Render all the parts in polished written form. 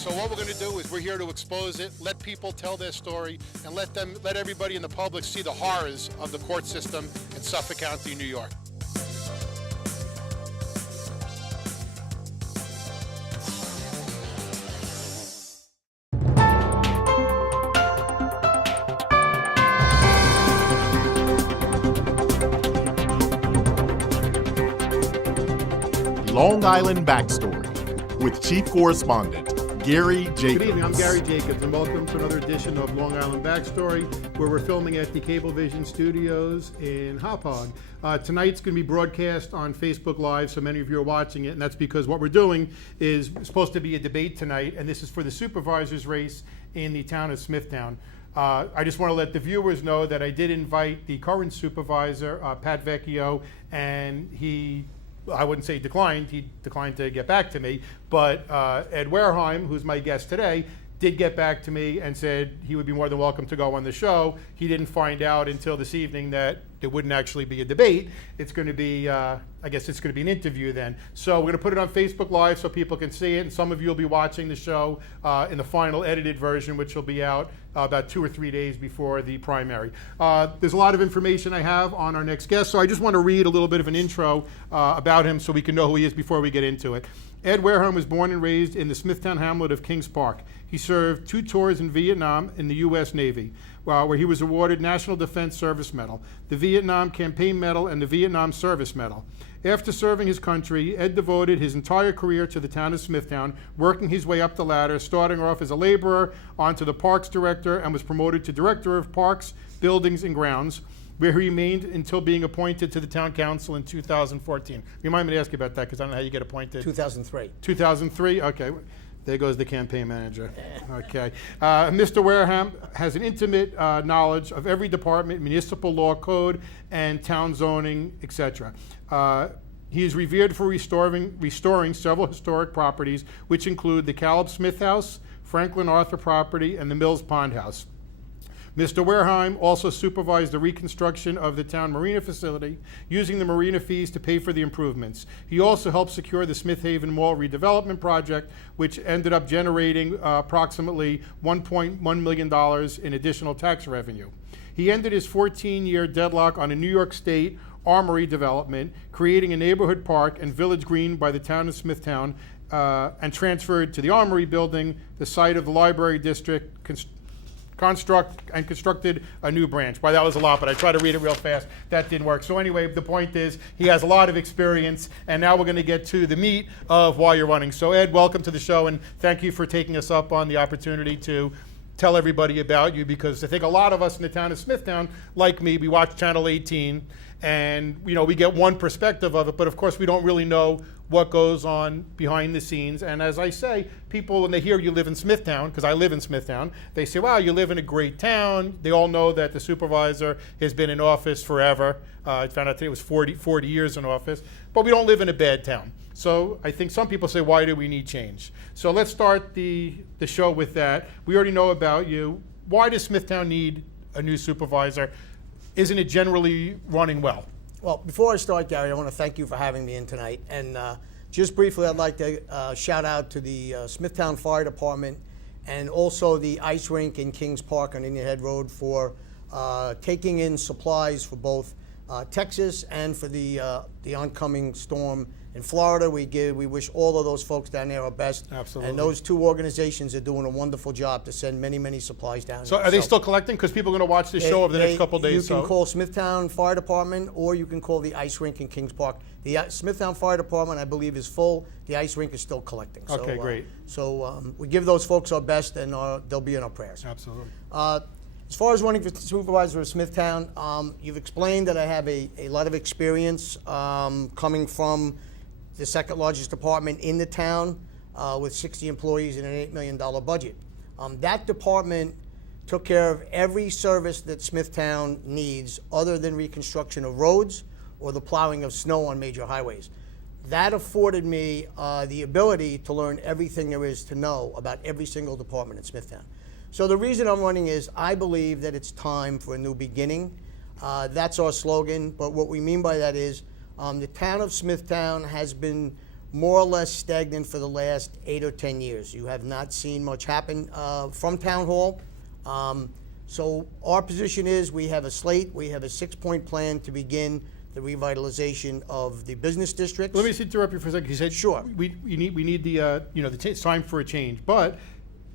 So what we're going to do is we're here to expose it, let people tell their story, and let everybody in the public see the horrors of the court system in Suffolk County, New York. Long Island Backstory with Chief Correspondent Gary Jacobs. Good evening, I'm Gary Jacobs, and welcome to another edition of Long Island Backstory, where we're filming at the Cablevision Studios in Hop Hog. Tonight's going to be broadcast on Facebook Live, so many of you are watching it, and that's because what we're doing is supposed to be a debate tonight, and this is for the supervisor's race in the town of Smithtown. I just want to let the viewers know that I did invite the current supervisor, Pat Vecchio, and I wouldn't say declined, he declined to get back to me, but Ed Wehrheim, who's my guest today, did get back to me and said he would be more than welcome to go on the show. He didn't find out until this evening that it wouldn't actually be a debate. It's going to be, I guess it's going to be an interview then. So we're going to put it on Facebook Live so people can see it, and some of you will be watching the show in the final edited version, which will be out about 2 or 3 days before the primary. There's a lot of information I have on our next guest, so I just want to read a little bit of an intro about him so we can know who he is before we get into it. Ed Wehrheim was born and raised in the Smithtown Hamlet of Kings Park. He served 2 tours in Vietnam in the U.S. Navy, where he was awarded National Defense Service Medal, the Vietnam Campaign Medal, and the Vietnam Service Medal. After serving his country, Ed devoted his entire career to the town of Smithtown, working his way up the ladder, starting off as a laborer, onto the Parks Director, and was promoted to Director of Parks, Buildings, and Grounds, where he remained until being appointed to the Town Council in 2014. Remind me to ask you about that, because I don't know how you get appointed. 2003. 2003? Okay. There goes the campaign manager. Okay. Mr. Wehrheim has an intimate knowledge of every department, municipal law code, and town zoning, etc. He is revered for restoring several historic properties, which include the Caleb Smith House, Franklin Arthur property, and the Mills Pond House. Mr. Wehrheim also supervised the reconstruction of the town marina facility, using the marina fees to pay for the improvements. He also helped secure the Smith Haven Mall redevelopment project, which ended up generating approximately $1.1 million in additional tax revenue. He ended his 14-year deadlock on a New York State Armory development, creating a neighborhood park and village green by the town of Smithtown, and transferred to the Armory building, the site of the library district, constructed a new branch. Well, that was a lot, but I tried to read it real fast. That didn't work. So anyway, the point is he has a lot of experience, and now we're going to get to the meat of why you're running. So Ed, welcome to the show, and thank you for taking us up on the opportunity to tell everybody about you, because I think a lot of us in the town of Smithtown, like me, we watch Channel 18, and we get one perspective of it, but of course we don't really know what goes on behind the scenes. And as I say, people, when they hear you live in Smithtown, because I live in Smithtown, they say, wow, you live in a great town. They all know that the supervisor has been in office forever. I found out today it was 40 years in office, but we don't live in a bad town. So I think some people say, why do we need change? So let's start the show with that. We already know about you. Why does Smithtown need a new supervisor? Isn't it generally running well? Well, before I start, Gary, I want to thank you for having me in tonight. And just briefly, I'd like to shout out to the Smithtown Fire Department and also the ice rink in Kings Park on Indian Head Road for taking in supplies for both Texas and for the oncoming storm in Florida. We wish all of those folks down there our best. Absolutely. And those 2 organizations are doing a wonderful job to send many, many supplies down so there. Are they still collecting? Because people are going to watch this show over the next couple of days. You can call Smithtown Fire Department, or you can call the ice rink in Kings Park. The Smithtown Fire Department, I believe, is full. The ice rink is still collecting. Okay, great. So we give those folks our best, and they'll be in our prayers. Absolutely. As far as running for supervisor of Smithtown, you've explained that I have a lot of experience coming from the second largest department in the town with 60 employees and an $8 million budget. That department took care of every service that Smithtown needs other than reconstruction of roads or the plowing of snow on major highways. That afforded me the ability to learn everything there is to know about every single department in Smithtown. So the reason I'm running is I believe that it's time for a new beginning. That's our slogan, but what we mean by that is the town of Smithtown has been more or less stagnant for the last 8 or 10 years. You have not seen much happen from Town Hall. So our position is we have a slate, we have a 6-point plan to begin the revitalization of the business districts. Let me just interrupt you for a second. You said Sure. we need the it's time for a change. But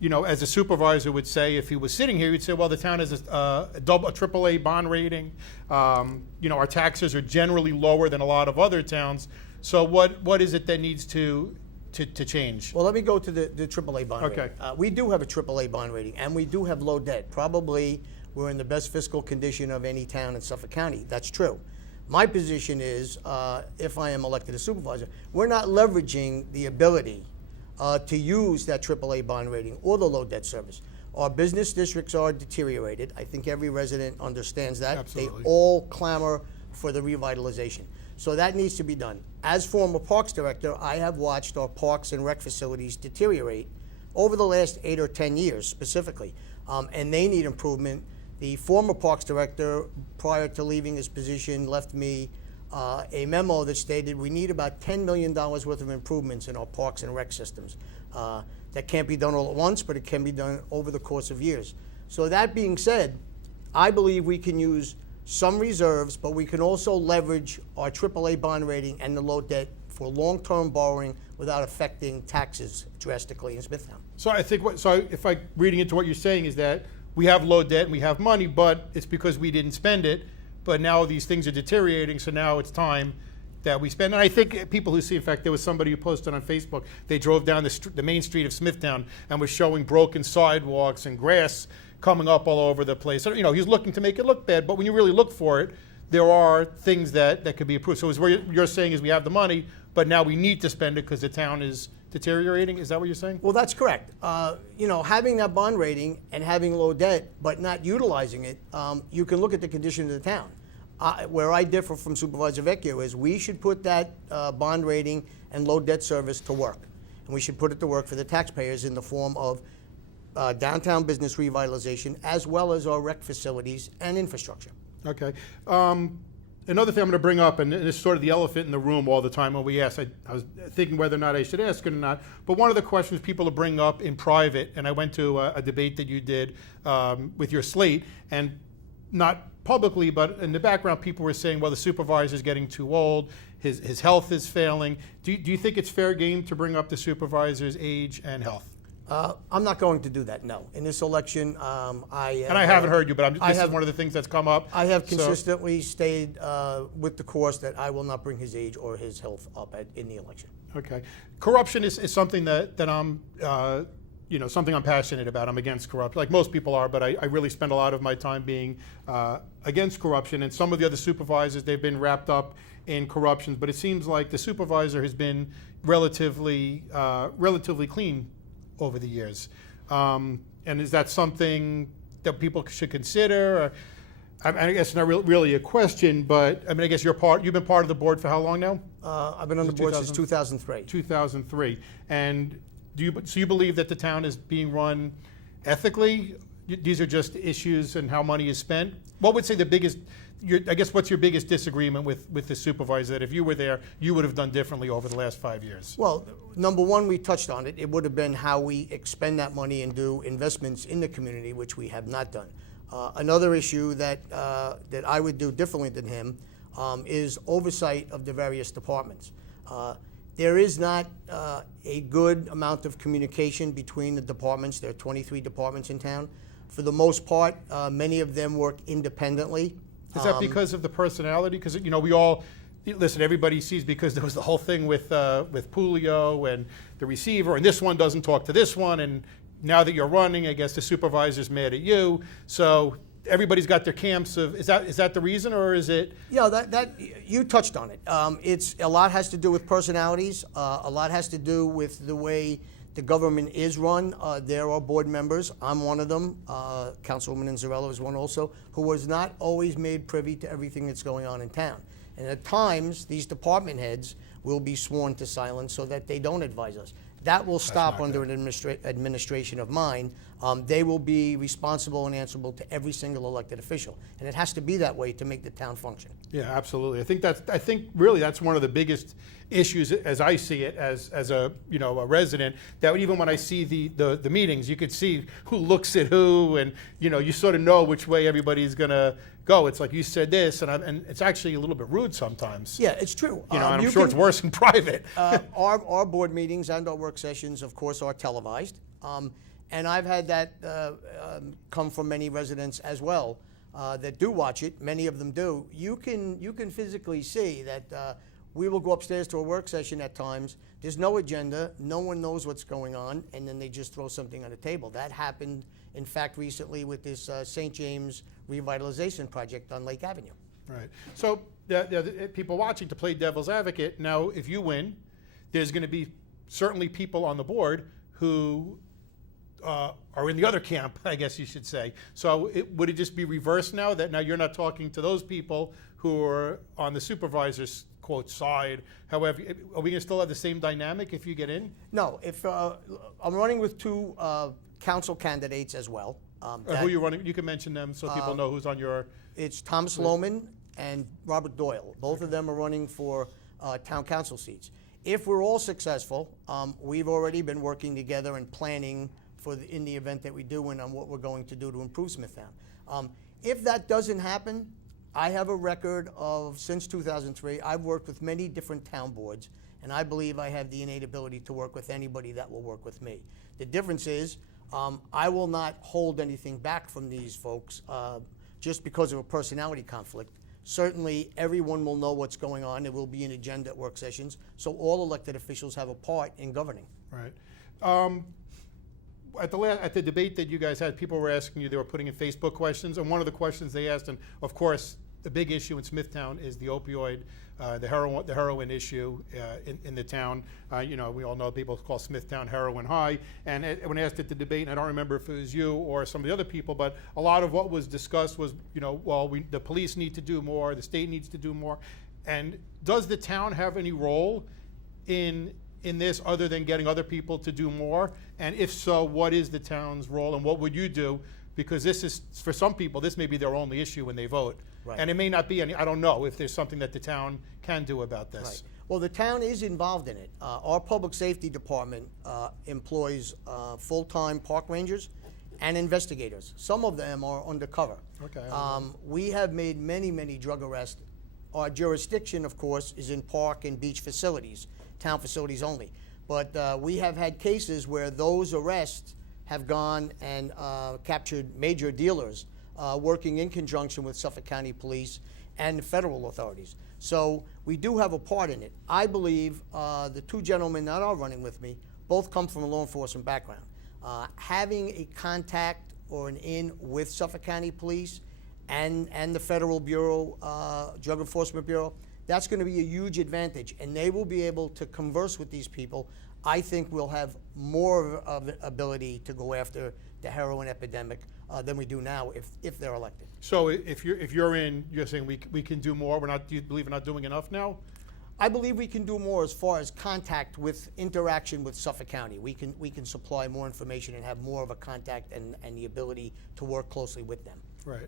as a supervisor would say, if he was sitting here, he'd say, well, the town has a AAA bond rating. Our taxes are generally lower than a lot of other towns. So what is it that needs to change? Well, let me go to the AAA bond Okay. rating. We do have a AAA bond rating, and we do have low debt. Probably we're in the best fiscal condition of any town in Suffolk County. That's true. My position is, if I am elected as supervisor, we're not leveraging the ability to use that AAA bond rating or the low debt service. Our business districts are deteriorated. I think every resident understands that. Absolutely. They all clamor for the revitalization. So that needs to be done. As former parks director, I have watched our parks and rec facilities deteriorate over the last 8 or 10 years specifically, and they need improvement. The former parks director, prior to leaving his position, left me a memo that stated we need about $10 million worth of improvements in our parks and rec systems. That can't be done all at once, but it can be done over the course of years. So that being said, I believe we can use some reserves, but we can also leverage our AAA bond rating and the low debt for long-term borrowing without affecting taxes drastically in Smithtown. So I think if I reading into what you're saying is that we have low debt and we have money, but it's because we didn't spend it. But now these things are deteriorating, so now it's time that we spend. And I think people who see, in fact, there was somebody who posted on Facebook, they drove down the main street of Smithtown and was showing broken sidewalks and grass coming up all over the place. So, he's looking to make it look bad, but when you really look for it, there are things that could be improved. So what you're saying is we have the money, but now we need to spend it because the town is deteriorating? Is that what you're saying? Well, that's correct. Having that bond rating and having low debt, but not utilizing it, you can look at the condition of the town. Where I differ from Supervisor Vecchio is we should put that bond rating and low debt service to work. And we should put it to work for the taxpayers in the form of downtown business revitalization, as well as our rec facilities and infrastructure. Okay. Another thing I'm going to bring up, and it's sort of the elephant in the room all the time when we ask, I was thinking whether or not I should ask it or not, but one of the questions people are bringing up in private, and I went to a debate that you did with your slate, and not publicly, but in the background, people were saying, well, the supervisor's getting too old, his health is failing. Do you think it's fair game to bring up the supervisor's age and health? I'm not going to do that, no. In this election, I haven't heard you, but this is one of the things that's come up. I have consistently stayed with the course that I will not bring his age or his health up in the election. Okay. Corruption is something that I'm, something I'm passionate about. I'm against corruption, like most people are, but I really spend a lot of my time being against corruption. And some of the other supervisors, they've been wrapped up in corruption, but it seems like the supervisor has been relatively clean over the years. And is that something that people should consider? Or, I guess it's not really a question, but I guess you've been part of the board for how long now? I've been on the board since 2003. 2003. And do you believe that the town is being run ethically? These are just issues and how money is spent? What would say what's your biggest disagreement with the supervisor that if you were there, you would have done differently over the last 5 years? Well, number one, we touched on it. It would have been how we expend that money and do investments in the community, which we have not done. Another issue that I would do differently than him is oversight of the various departments. There is not a good amount of communication between the departments. There are 23 departments in town. For the most part, many of them work independently. Is that because of the personality? Because we all listen. Everybody sees, because there was the whole thing with Pulio and the receiver, and this one doesn't talk to this one, and now that you're running, I guess the supervisor's mad at you. So everybody's got their camps of. Is that the reason, or is it? Yeah, that you touched on it. It's a lot has to do with personalities. A lot has to do with the way the government is run. There are board members. I'm one of them. Councilwoman Inzarello is one also, who was not always made privy to everything that's going on in town. And at times, these department heads will be sworn to silence so that they don't advise us. That will stop under an administration of mine. They will be responsible and answerable to every single elected official. And it has to be that way to make the town function. Yeah, absolutely. I think really that's one of the biggest issues as I see it as a a resident, that even when I see the meetings, you could see who looks at who, and you sort of know which way everybody's gonna go. It's like, you said this, and it's actually a little bit rude sometimes. Yeah, it's true. And I'm sure it's worse in private. Our board meetings and our work sessions, of course, are televised. And I've had that come from many residents as well that do watch it. Many of them do. You can physically see that we will go upstairs to a work session at times. There's no agenda. No one knows what's going on, and then they just throw something on the table. That happened, in fact, recently with this St. James revitalization project on Lake Avenue. Right. So the people watching, to play devil's advocate, now if you win, there's going to be certainly people on the board who are in the other camp, I guess you should say. So would it just be reversed now, that now you're not talking to those people who are on the supervisor's quote side? However, are we going to still have the same dynamic if you get in? No. If I'm running with two council candidates as well. Who you're running? You can mention them so people know who's on your. It's Thomas Lohman and Robert Doyle. Both of them are running for town council seats. If we're all successful, we've already been working together and planning in the event that we do win on what we're going to do to improve Smithtown. If that doesn't happen, I have a record of, since 2003, I've worked with many different town boards, and I believe I have the innate ability to work with anybody that will work with me. The difference is, I will not hold anything back from these folks just because of a personality conflict. Certainly, everyone will know what's going on. There will be an agenda at work sessions, so all elected officials have a part in governing. Right. At the debate that you guys had, people were asking you, they were putting in Facebook questions, and one of the questions they asked, and of course, the big issue in Smithtown is the opioid, the heroin issue in the town. We all know people call Smithtown heroin high. And when asked at the debate, and I don't remember if it was you or some of the other people, but a lot of what was discussed was, the police need to do more, the state needs to do more. And does the town have any role in this other than getting other people to do more? And if so, what is the town's role, and what would you do? Because this is, for some people, this may be their only issue when they vote. Right. And it may not be any, I don't know if there's something that the town can do about this. Right. Well, the town is involved in it. Our public safety department employs full-time park rangers and investigators. Some of them are undercover. Okay. We have made many, many drug arrests. Our jurisdiction, of course, is in park and beach facilities, town facilities only. But we have had cases where those arrests have gone and captured major dealers working in conjunction with Suffolk County Police and federal authorities. So we do have a part in it. I believe the two gentlemen that are running with me both come from a law enforcement background. Having a contact or an in with Suffolk County Police and the Federal Bureau, Drug Enforcement Bureau, that's going to be a huge advantage, and they will be able to converse with these people. I think we'll have more of an ability to go after the heroin epidemic than we do now if they're elected. So if you're in, you're saying we can do more. Do you believe we're not doing enough now? I believe we can do more as far as contact with interaction with Suffolk County. We can supply more information and have more of a contact and the ability to work closely with them. Right.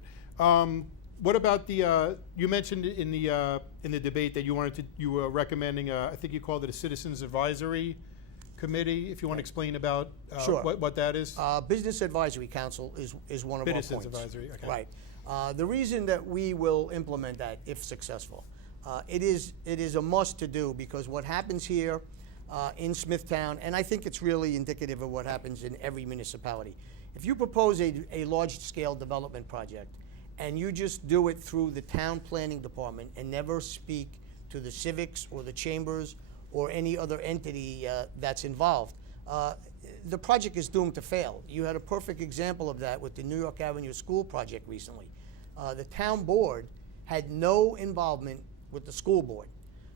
What about the? You mentioned in the debate that you were recommending. I think you called it a citizens advisory committee. If you want to explain about Sure. what that is. Business Advisory Council is one of our points. Business advisory. Okay. Right. The reason that we will implement that, if successful, it is a must to do, because what happens here in Smithtown, and I think it's really indicative of what happens in every municipality. If you propose a large-scale development project and you just do it through the town planning department and never speak to the civics or the chambers or any other entity that's involved, the project is doomed to fail. You had a perfect example of that with the New York Avenue School project recently. The town board had no involvement with the school board.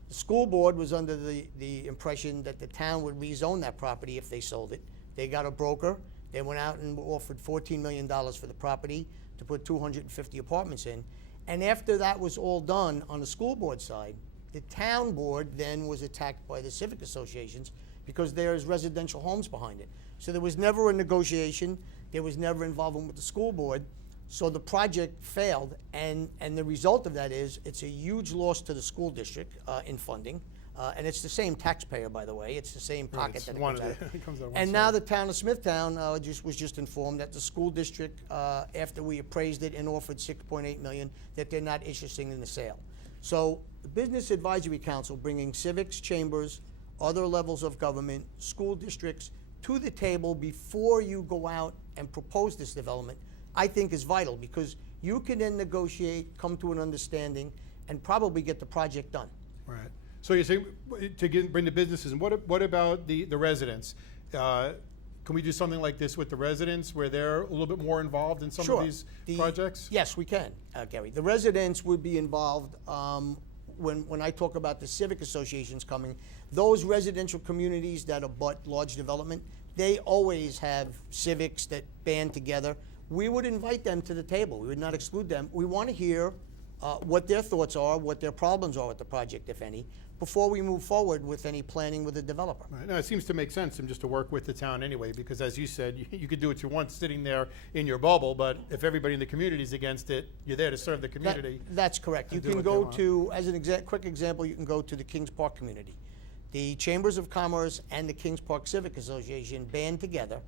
The school board was under the impression that the town would rezone that property if they sold it. They got a broker. They went out and offered $14 million for the property to put 250 apartments in. And after that was all done on the school board side, the town board then was attacked by the civic associations because there's residential homes behind it. So there was never a negotiation. There was never involvement with the school board. So the project failed, and the result of that is it's a huge loss to the school district in funding. And it's the same taxpayer, by the way. It's the same pocket It's that it one comes of out the- of. it comes out of one And side. now the town of Smithtown was just informed that the school district, after we appraised it and offered $6.8 million, that they're not interested in the sale. So the Business Advisory Council, bringing civics, chambers, other levels of government, school districts to the table before you go out and propose this development, I think is vital, because you can then negotiate, come to an understanding, and probably get the project done. Right. So you're saying bring the businesses, and what about the residents? Can we do something like this with the residents, where they're a little bit more involved in some of these projects? Yes, we can, Gary. The residents would be involved when I talk about the civic associations coming. Those residential communities that abut large development, they always have civics that band together. We would invite them to the table. We would not exclude them. We want to hear what their thoughts are, what their problems are with the project, if any, before we move forward with any planning with the developer. Right. No, it seems to make sense just to work with the town anyway, because as you said, you could do what you want sitting there in your bubble, but if everybody in the community is against it, you're there to serve the community. That's correct. You and do can what they go want. to, as an quick example, you can go to the Kings Park community. The Chambers of Commerce and the Kings Park Civic Association band together.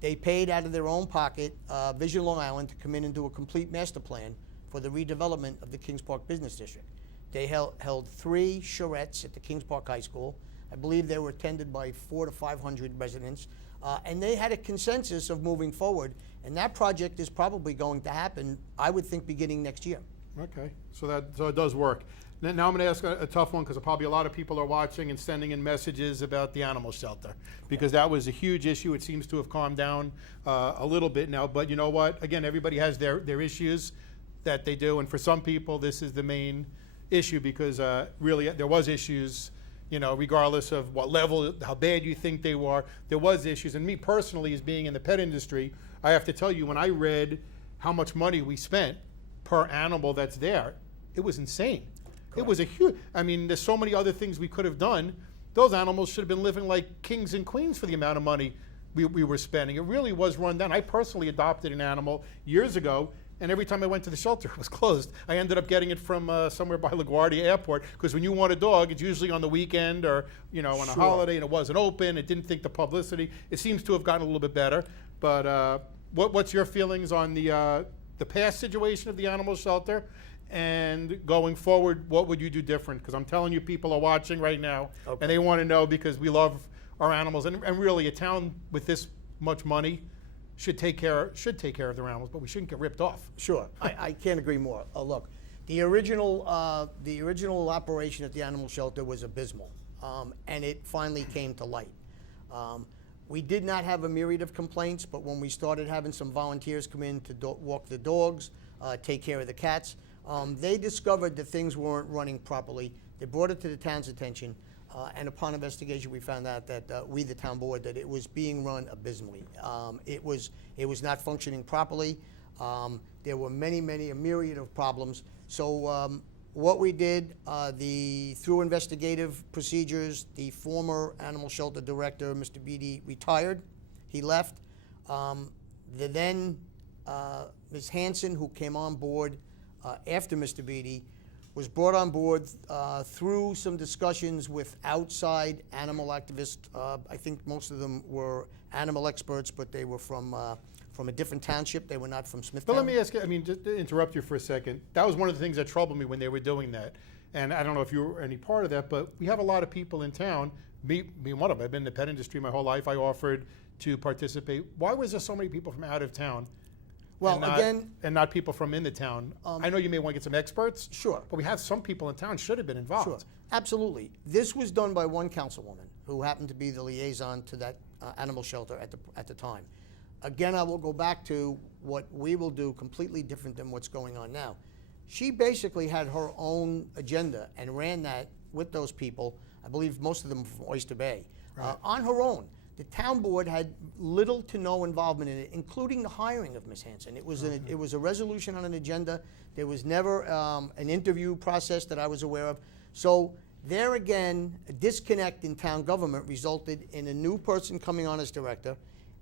They paid out of their own pocket Vision Long Island to come in and do a complete master plan for the redevelopment of the Kings Park Business District. They held 3 charrettes at the Kings Park High School. I believe they were attended by 400 to 500 residents. And they had a consensus of moving forward. And that project is probably going to happen, I would think, beginning next year. Okay, so it does work. Now I'm going to ask a tough one, because probably a lot of people are watching and sending in messages about the animal shelter, because that was a huge issue. It seems to have calmed down a little bit now, but you know what? Again, everybody has their issues that they do, and for some people, this is the main issue, because really there was issues, you know, regardless of what level, how bad you think they were, there was issues. And me personally, as being in the pet industry, I have to tell you, when I read how much money we spent per animal that's there, it was insane. It was a huge, I mean, there's so many other things we could have done. Those animals should have been living like kings and queens for the amount of money we were spending. It really was run down. I personally adopted an animal years ago, and every time I went to the shelter, it was closed. I ended up getting it from somewhere by LaGuardia Airport, because when you want a dog, it's usually on the weekend or, you know, on a holiday, and it wasn't open. It didn't think the publicity. It seems to have gotten a little bit better. But what's your feelings on the past situation of the animal shelter? And going forward, what would you do different? Because I'm telling you, people are watching right now, and they want to know, because we love our animals. And really, a town with this much money should take care of their animals, but we shouldn't get ripped off. Sure, I can't agree more. Look, the original operation at the animal shelter was abysmal, and it finally came to light. We did not have a myriad of complaints, but when we started having some volunteers come in to walk the dogs, take care of the cats, they discovered that things weren't running properly. They brought it to the town's attention, and upon investigation, we found out that we, the town board, that it was being run abysmally. It was not functioning properly. There were a myriad of problems. So what we did, through investigative procedures, the former animal shelter director, Mr. Beatty, retired. He left. Ms. Hanson, who came on board after Mr. Beatty, was brought on board through some discussions with outside animal activists. I think most of them were animal experts, but they were from a different township. They were not from Smithtown. But let me ask you, I mean, just to interrupt you for a second. That was one of the things that troubled me when they were doing that. And I don't know if you were any part of that, but we have a lot of people in town, me one of them. I've been in the pet industry my whole life. I offered to participate. Why was there so many people from out of town? Well, and not people from in the town. I know you may want to get some experts. Sure. But we have some people in town should have been involved. Sure, absolutely. This was done by one councilwoman who happened to be the liaison to that animal shelter at the time. Again, I will go back to what we will do completely different than what's going on now. She basically had her own agenda and ran that with those people. I believe most of them from Oyster Bay, on her own. The town board had little to no involvement in it, including the hiring of Ms. Hanson. It was a resolution on an agenda. There was never an interview process that I was aware of. So there again, a disconnect in town government resulted in a new person coming on as director,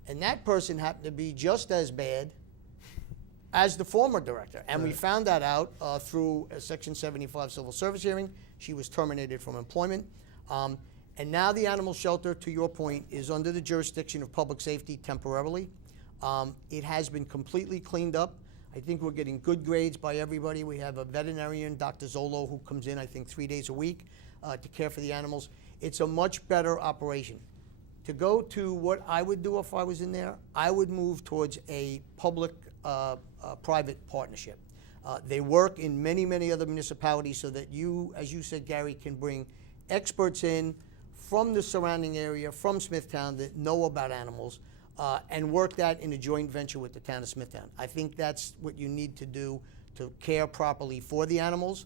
and that person happened to be just as bad as the former director. And we found that out through a Section 75 civil service hearing. She was terminated from employment. And now the animal shelter, to your point, is under the jurisdiction of public safety temporarily. It has been completely cleaned up. I think we're getting good grades by everybody. We have a veterinarian, Dr. Zolo, who comes in, I think, 3 days a week to care for the animals. It's a much better operation. To go to what I would do if I was in there, I would move towards a public-private partnership. They work in many, many other municipalities so that you, as you said, Gary, can bring experts in from the surrounding area, from Smithtown, that know about animals, and work that in a joint venture with the Town of Smithtown. I think that's what you need to do to care properly for the animals.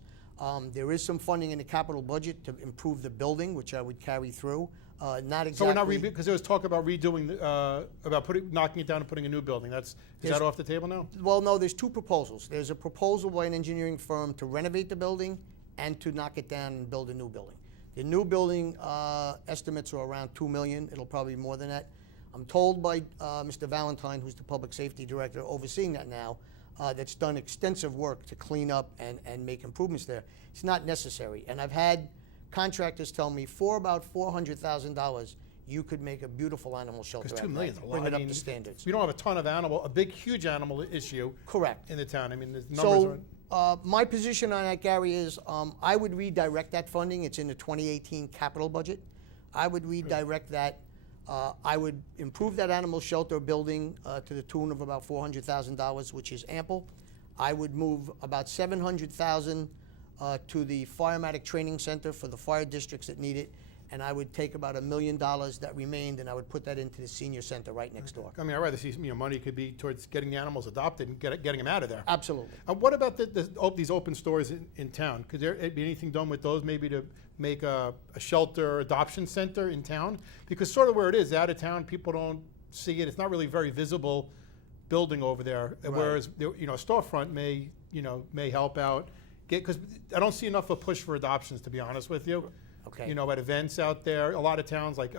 There is some funding in the capital budget to improve the building, which I would carry through. Not exactly. So we're not because there was talk about redoing, knocking it down and putting a new building. Is that off the table now? Well, no, there's two proposals. There's a proposal by an engineering firm to renovate the building and to knock it down and build a new building. The new building estimates are around $2 million. It'll probably be more than that. I'm told by Mr. Valentine, who's the public safety director overseeing that now, that's done extensive work to clean up and make improvements there. It's not necessary. And I've had contractors tell me for about $400,000, you could make a beautiful animal shelter. Because $2 million is a lot. Bring it up to standards. We don't have a ton of a big, huge animal issue. Correct. In the town. I mean, the numbers aren't. My position on that, Gary, is I would redirect that funding. It's in the 2018 capital budget. I would redirect that. I would improve that animal shelter building to the tune of about $400,000, which is ample. I would move about $700,000 to the Firematic Training Center for the fire districts that need it, and I would take about $1 million that remained, and I would put that into the senior center right next door. I mean, I'd rather see money could be towards getting the animals adopted and getting them out of there. Absolutely. What about these open stores in town? Could there be anything done with those, maybe to make a shelter adoption center in town? Because sort of where it is, out of town, people don't see it. It's not really very visible building over there. Right. Whereas a storefront may help out. Because I don't see enough of a push for adoptions, to be honest with you. Okay. At events out there, a lot of towns like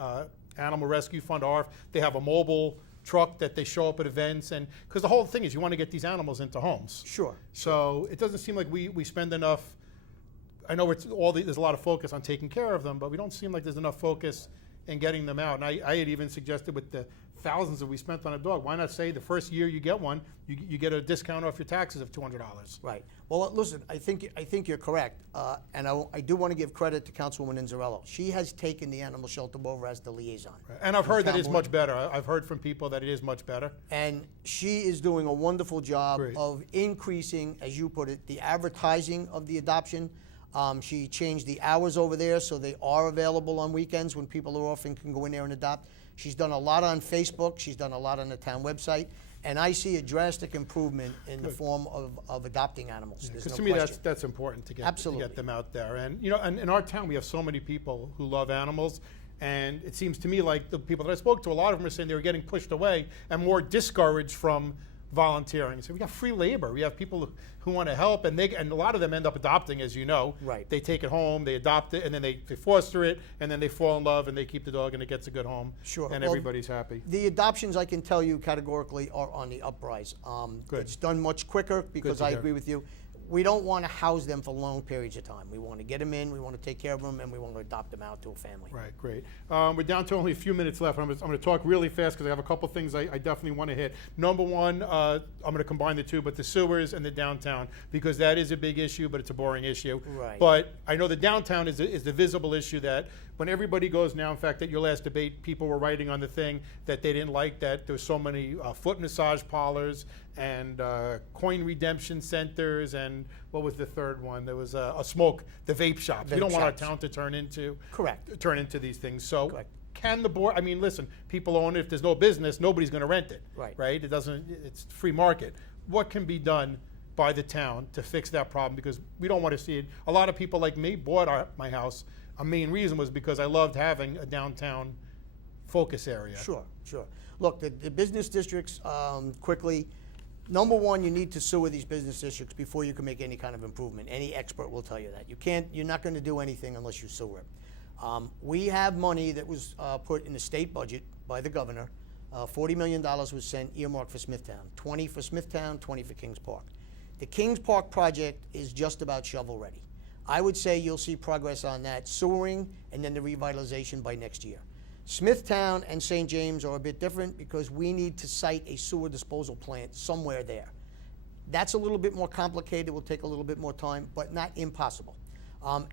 Animal Rescue Fund, they have a mobile truck that they show up at events, and because the whole thing is you want to get these animals into homes. Sure. So it doesn't seem like we spend enough. I know there's a lot of focus on taking care of them, but we don't seem like there's enough focus in getting them out. And I had even suggested with the thousands that we spent on a dog, why not say the first year you get one, you get a discount off your taxes of $200. Right. Well, listen, I think you're correct, and I do want to give credit to Councilwoman Inzarello. She has taken the animal shelter over as the liaison. Right. And I've heard that it's much better. I've heard from people that it is much better. And she is doing a wonderful job of increasing, as you put it, the advertising of the adoption. She changed the hours over there so they are available on weekends when people are off and can go in there and adopt. She's done a lot on Facebook. She's done a lot on the town website. And I see a drastic improvement in the form of adopting animals. Because to me, that's important to get them out there. And and in our town, we have so many people who love animals. And it seems to me like the people that I spoke to, a lot of them are saying they were getting pushed away and more discouraged from volunteering. So we got free labor. We have people who want to help, and a lot of them end up adopting, as you know. Right. They take it home, they adopt it, and then they foster it, and then they fall in love, and they keep the dog, and it gets a good home. Sure. And everybody's happy. The adoptions, I can tell you categorically, are on the uprise. Good. It's done much quicker because I agree with you. We don't want to house them for long periods of time. We want to get them in, we want to take care of them, and we want to adopt them out to a family. Right, great. We're down to only a few minutes left. I'm going to talk really fast because I have a couple things I definitely want to hit. Number one, I'm going to combine the two, but the sewers and the downtown, because that is a big issue, but it's a boring issue. Right. But I know the downtown is the visible issue that when everybody goes now, in fact, at your last debate, people were writing on the thing that they didn't like that there was so many foot massage parlors and coin redemption centers, and what was the third one? There was the vape shops. We don't want our town to turn into these things. So can the board, listen, people own it. If there's no business, nobody's going to rent it. Right? It's free market. What can be done by the town to fix that problem? Because we don't want to see it. A lot of people like me bought my house. A main reason was because I loved having a downtown focus area. Sure. Look, the business districts, quickly, number one, you need to sewer these business districts before you can make any kind of improvement. Any expert will tell you that. You're not going to do anything unless you sewer it. We have money that was put in the state budget by the governor $40 million was sent, earmarked for Smithtown. 20 for Smithtown, 20 for Kings Park. The Kings Park project is just about shovel ready. I would say you'll see progress on that sewering and then the revitalization by next year. Smithtown and St. James are a bit different because we need to site a sewer disposal plant somewhere there. That's a little bit more complicated, will take a little bit more time, but not impossible.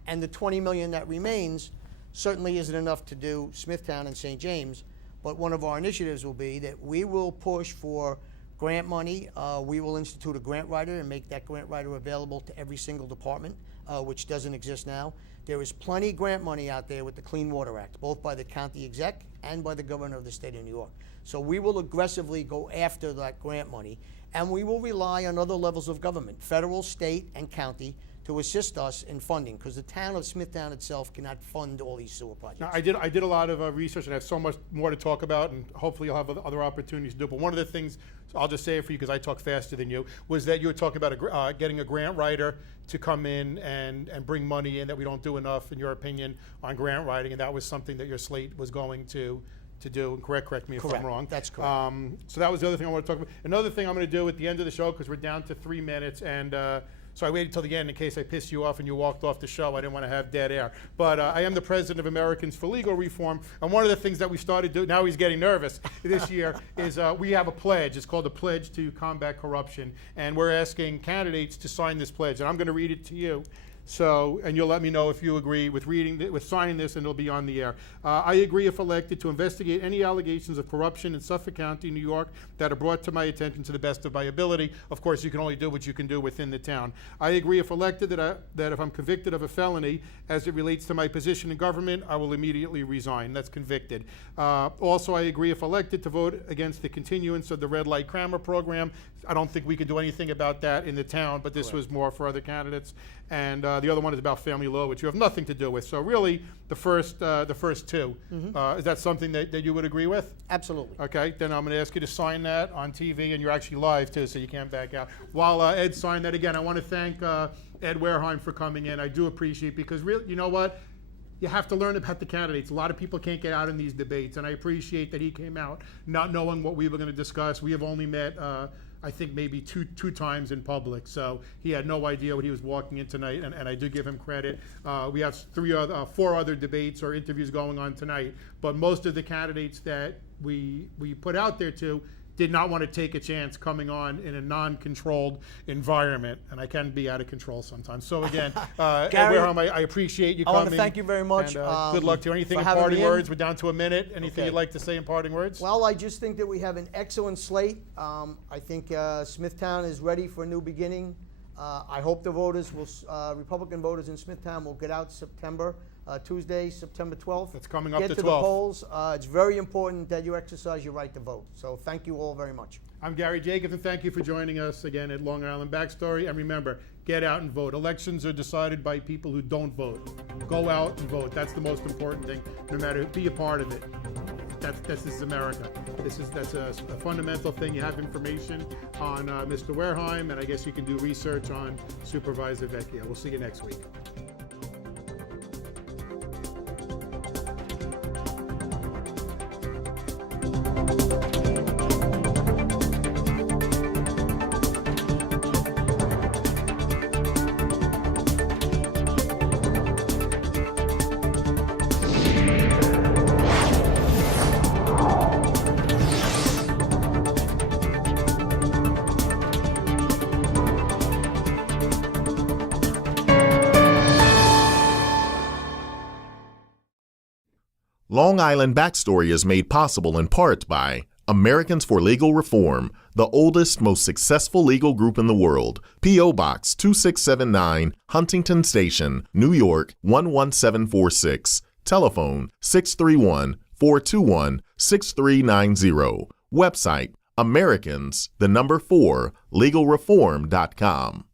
And the $20 million that remains certainly isn't enough to do Smithtown and St. James, but one of our initiatives will be that we will push for grant money. We will institute a grant writer and make that grant writer available to every single department, which doesn't exist now. There is plenty of grant money out there with the Clean Water Act, both by the county exec and by the governor of the state of New York. So we will aggressively go after that grant money, and we will rely on other levels of government, federal, state, and county, to assist us in funding, because the town of Smithtown itself cannot fund all these sewer projects. Now, I did a lot of research, and I have so much more to talk about, and hopefully you'll have other opportunities to do. But one of the things, I'll just say it for you because I talk faster than you, was that you were talking about getting a grant writer to come in and bring money in, that we don't do enough, in your opinion, on grant writing, and that was something that your slate was going to do. And correct me if I'm wrong. That's correct. So that was the other thing I want to talk about. Another thing I'm going to do at the end of the show, because we're down to 3 minutes, and so I waited till the end in case I pissed you off and you walked off the show. I didn't want to have dead air. But I am the president of Americans for Legal Reform, and one of the things that we started doing, now he's getting nervous, this year, is we have a pledge. It's called the Pledge to Combat Corruption, and we're asking candidates to sign this pledge, and I'm going to read it to you. So, and you'll let me know if you agree with signing this, and it'll be on the air. I agree, if elected, to investigate any allegations of corruption in Suffolk County, New York, that are brought to my attention to the best of my ability. Of course, you can only do what you can do within the town. I agree, if elected, that if I'm convicted of a felony as it relates to my position in government, I will immediately resign. That's convicted. Also, I agree, if elected, to vote against the continuance of the red light camera program. I don't think we could do anything about that in the town, but this was more for other candidates. And the other one is about family law, which you have nothing to do with. So really, the first two. Is that something that you would agree with? Absolutely. Okay, then I'm going to ask you to sign that on TV, and you're actually live too, so you can't back out. While Ed signed that, again, I want to thank Ed Wehrheim for coming in. I do appreciate, because really, you know what? You have to learn about the candidates. A lot of people can't get out in these debates, and I appreciate that he came out not knowing what we were going to discuss. We have only met I think maybe two times in public, so he had no idea what he was walking in tonight, and I do give him credit. We have 4 other debates or interviews going on tonight, but most of the candidates that we put out there did not want to take a chance coming on in a non-controlled environment, and I can be out of control sometimes. So again, Gary, I appreciate you coming. I want to thank you very much. And, good luck to you. Anything in parting words? We're down to a minute. Anything you'd like to say in parting words? Well, I just think that we have an excellent slate. I think Smithtown is ready for a new beginning. I hope the voters will, Republican voters in Smithtown will get out Tuesday, September 12th. It's coming up Get to to 12th. the polls. It's very important that you exercise your right to vote. So thank you all very much. I'm Gary Jacobs, and thank you for joining us again at Long Island Backstory. And remember, get out and vote. Elections are decided by people who don't vote. Go out and vote. That's the most important thing. No matter, be a part of it. This is America. That's a fundamental thing. You have information on Mr. Wehrheim, and I guess you can do research on Supervisor Vecchia. We'll see you next week. Long Island Backstory is made possible in part by Americans for Legal Reform, the oldest, most successful legal group in the world. P.O. Box 2679, Huntington Station, New York 11746. Telephone 631-421-6390. Website Americans4legalreform.com.